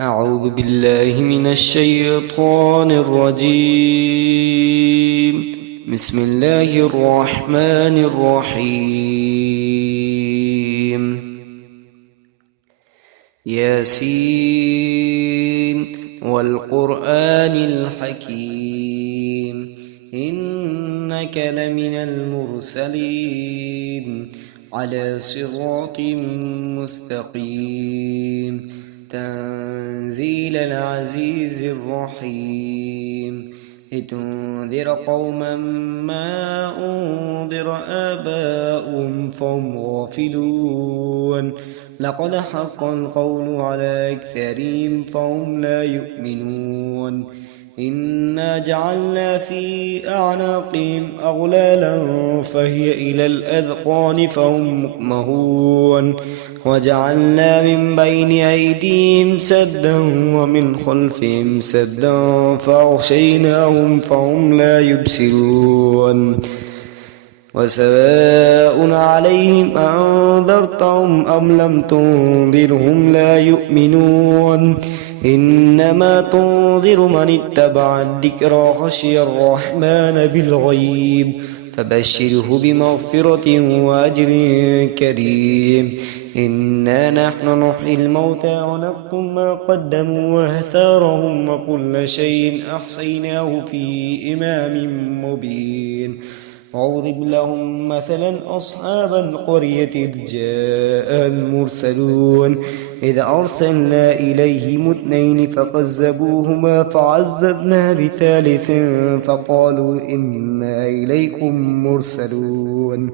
أعوذ بالله من الشيطان الرجيم. بسم الله الرحمن الرحيم. ياسين والقرآن الحكيم إنك لمن المرسلين على صراط مستقيم تنزيل العزيز الرحيم لتنذر قوما ما أنذر آباؤهم فهم غافلون لقد حق القول على أكثرهم فهم لا يؤمنون إنا جعلنا في أعناقهم أغلالا فهي إلى الأذقان فهم مقمهون وجعلنا من بين أيديهم سدا ومن خلفهم سدا فأغشيناهم فهم لا يبصرون وسواء عليهم أنذرتهم أم لم تنذرهم لا يؤمنون إنما تنذر من اتبع الذكر خشي الرحمن بالغيب فبشره بمغفرة وأجر كريم إنا نحن نحيي الموتى ونكتب ما قدموا وآثارهم وكل شيء أحصيناه في إمام مبين واضرب لهم مثلا أصحاب القرية إذ جاء المرسلون إذ أرسلنا إليهم اثنين فكذبوهما فعززنا بثالث فقالوا إنا إليكم مرسلون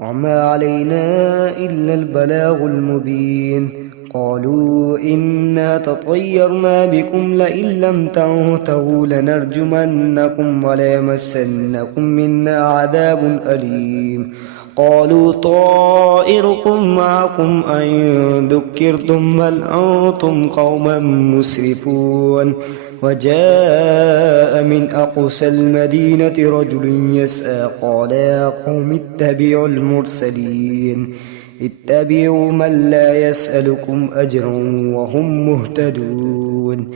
وما علينا إلا البلاغ المبين قالوا إنا تطيرنا بكم لئن لم تنتهوا لنرجمنكم وليمسنكم منا عذاب أليم قالوا طائركم معكم أئن ذكرتم بل أنتم قوما مسرفون وجاء من أقصى المدينة رجل يسعى قال يا قوم اتبعوا المرسلين اتبعوا من لا يسألكم أجرا وهم مهتدون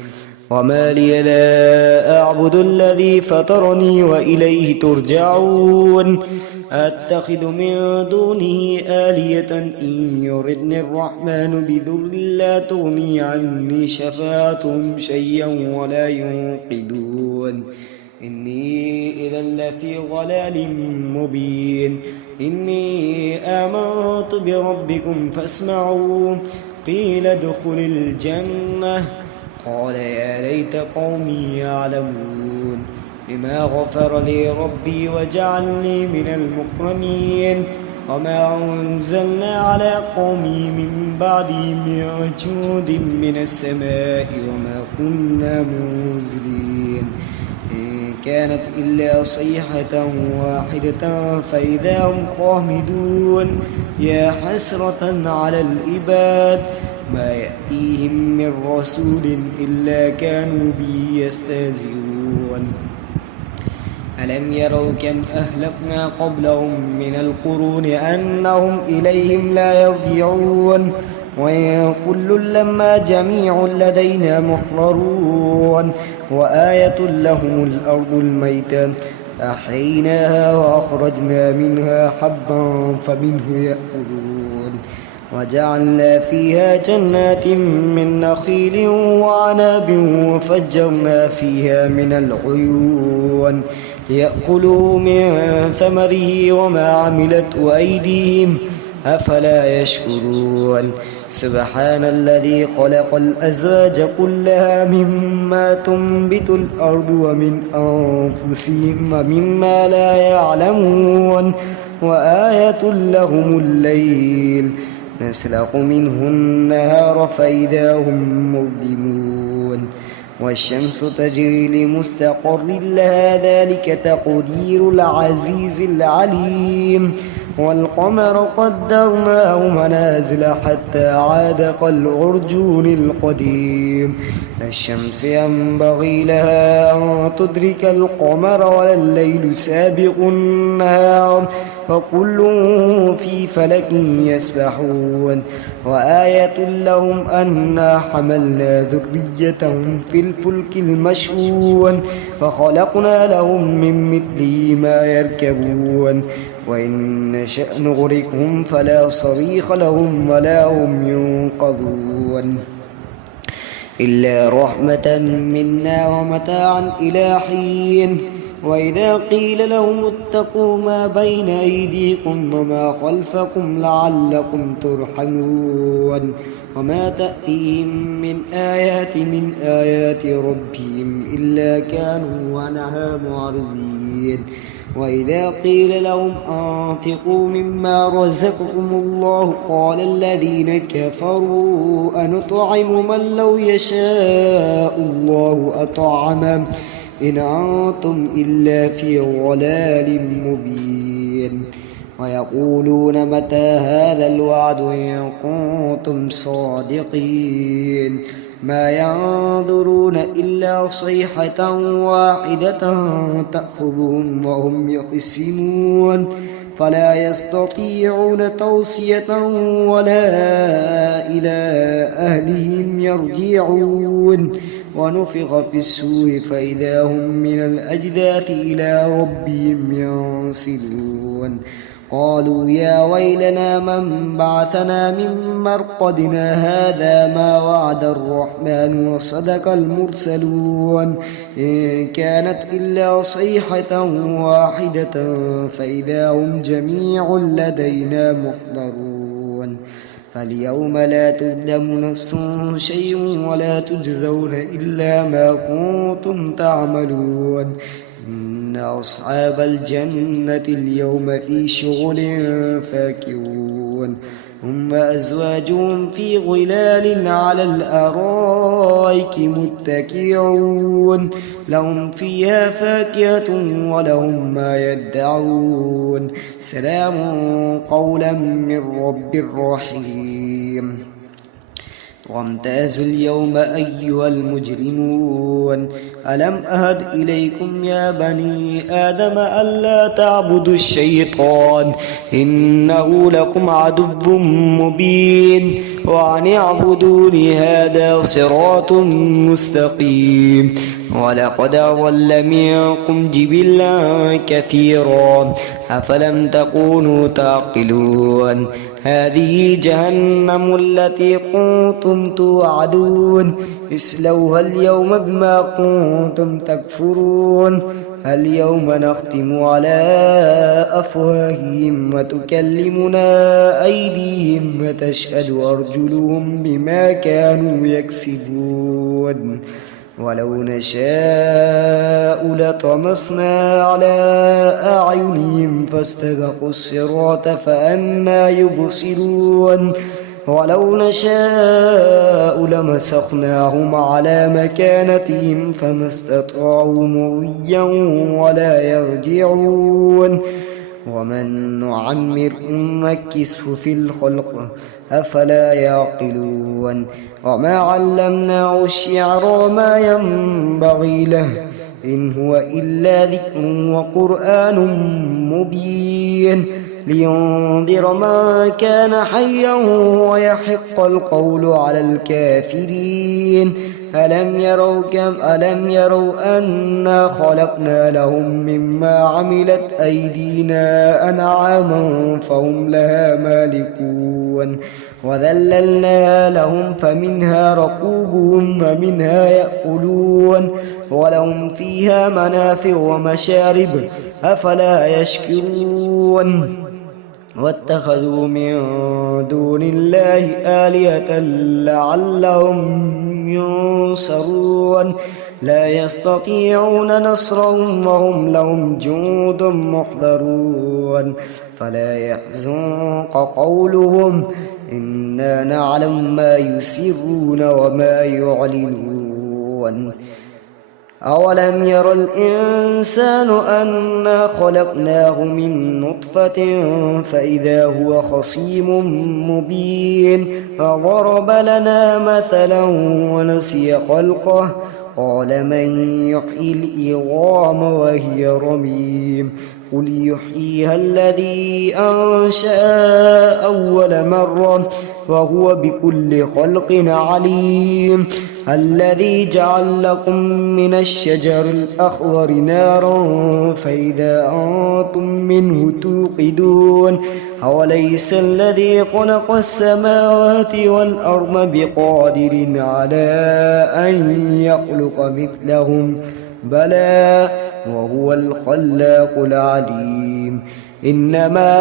وما لي لا أعبد الذي فطرني وإليه ترجعون أتخذ من دونه آلية إن يردني الرحمن بذل لا تغني عني شفاعتهم شيئا ولا ينقذون إني إذا لفي ضلال مبين إني آمنت بربكم فاسمعوا قيل ادخل الجنة قال يا ليت قومي يعلمون بما غفر لي ربي وجعلني من المكرمين وما أنزلنا على قومي من بعدي من جود من السماء وما كنا منزلين إن كانت إلا صيحة واحدة فإذا هم خامدون يا حسرة على العباد ما يأتيهم من رسول إلا كانوا به يستهزئون ألم يروا كم أهلكنا قبلهم من القرون أنهم إليهم لا يرجعون وإن كل لما جميع لدينا محضرون وآية لهم الأرض الميتة أحييناها وأخرجنا منها حبا فمنه يأكلون وجعلنا فيها جنات من نخيل وعناب وفجرنا فيها من العيون ليأكلوا من ثمره وما عملت أيديهم أفلا يشكرون سبحان الذي خلق الأزواج كلها مما تنبت الأرض ومن أنفسهم ومما لا يعلمون وآية لهم الليل نسلخ منه النهار فإذا هم مظلمون والشمس تجري لمستقر لها ذلك تقدير العزيز العليم والقمر قدرناه منازل حتى عاد كالعرجون القديم الشمس ينبغي لها أن تدرك القمر ولا الليل سابق النهار وكل في فلك يسبحون وآية لهم أنا حملنا ذريتهم في الفلك المشحون وخلقنا لهم من مثله ما يركبون وإن نشأ نغرقهم فلا صريخ لهم ولا هم ينقذون إلا رحمة منا ومتاعا إلى حين وإذا قيل لهم اتقوا ما بين أيديكم وما خلفكم لعلكم ترحمون وما تأتيهم من آيات ربهم إلا كانوا عنها معرضين وإذا قيل لهم أنفقوا مما رزقكم الله قال الذين كفروا أنطعم من لو يشاء الله أطعمه إن أنتم إلا في ضلال مبين ويقولون متى هذا الوعد إن كنتم صادقين ما ينظرون إلا صيحة واحدة تأخذهم وهم يخصمون فلا يستطيعون توصية ولا إلى أهلهم يرجعون ونفخ في السور فإذا هم من الأجداث إلى ربهم ينسلون قالوا يا ويلنا من بعثنا من مرقدنا هذا ما وعد الرحمن وصدق المرسلون إن كانت إلا صيحة واحدة فإذا هم جميع لدينا محضرون فاليوم لا تظلم نفس شيء ولا تجزون إلا ما كنتم تعملون إن أصحاب الجنة اليوم في شغل فاكهون هم وأزواجهم في ظلال على الأرائك متكئون لهم فيها فاكهة ولهم ما يدعون سلام قولا من رب رحيم وامتازوا اليوم أيها المجرمون ألم أهد إليكم يا بني آدم ألا تعبدوا الشيطان إنه لكم عدو مبين وأن اعبدوني هذا صراط مستقيم ولقد أضل منكم جبلا كثيرا أفلم تكونوا تعقلون هذه جهنم التي كنتم توعدون اصلوها اليوم بما كنتم تكفرون اليوم نختم على أفواههم وتكلمنا أيديهم وتشهد أرجلهم بما كانوا يكسبون ولو نشاء لطمسنا على أعينهم فاستبقوا الصراط فأنى يبصرون ولو نشاء لمسخناهم على مكانتهم فما استطاعوا مضيا ولا يرجعون ومن نعمر نكسه في الخلق أفلا يعقلون وما علمناه الشعر وما ينبغي له إن هو إلا ذكر وقرآن مبين لينذر من كان حيا ويحق القول على الكافرين ألم يروا أنا خلقنا لهم مما عملت أيدينا أنعاما فهم لها مالكون وذللنا لهم فمنها ركوبهم ومنها يأكلون ولهم فيها منافع ومشارب أفلا يشكرون واتخذوا من دون الله آلهة لعلهم ينصرون لا يستطيعون نصرهم وهم لهم جند محضرون فلا يحزنك قولهم إنا نعلم ما يسرون وما يعلنون أولم ير الإنسان أنا خلقناه من نطفة فإذا هو خصيم مبين فضرب لنا مثلا ونسي خلقه قال من يحيي العظام وهي رميم قل يحييها الذي أنشأها أول مرة وهو بكل خلق عليم الذي جعل لكم من الشجر الأخضر نارا فإذا أنتم منه توقدون أوليس الذي خلق السماوات والأرض بقادر على أن يخلق مثلهم بلى وهو الخلاق العليم إنما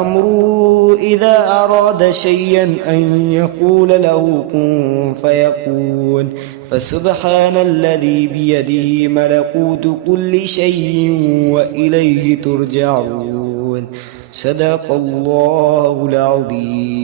أمره إذا أراد شيئا أن يقول له كن فيكون فسبحان الذي بيده ملكوت كل شيء وإليه ترجعون صدق الله العظيم.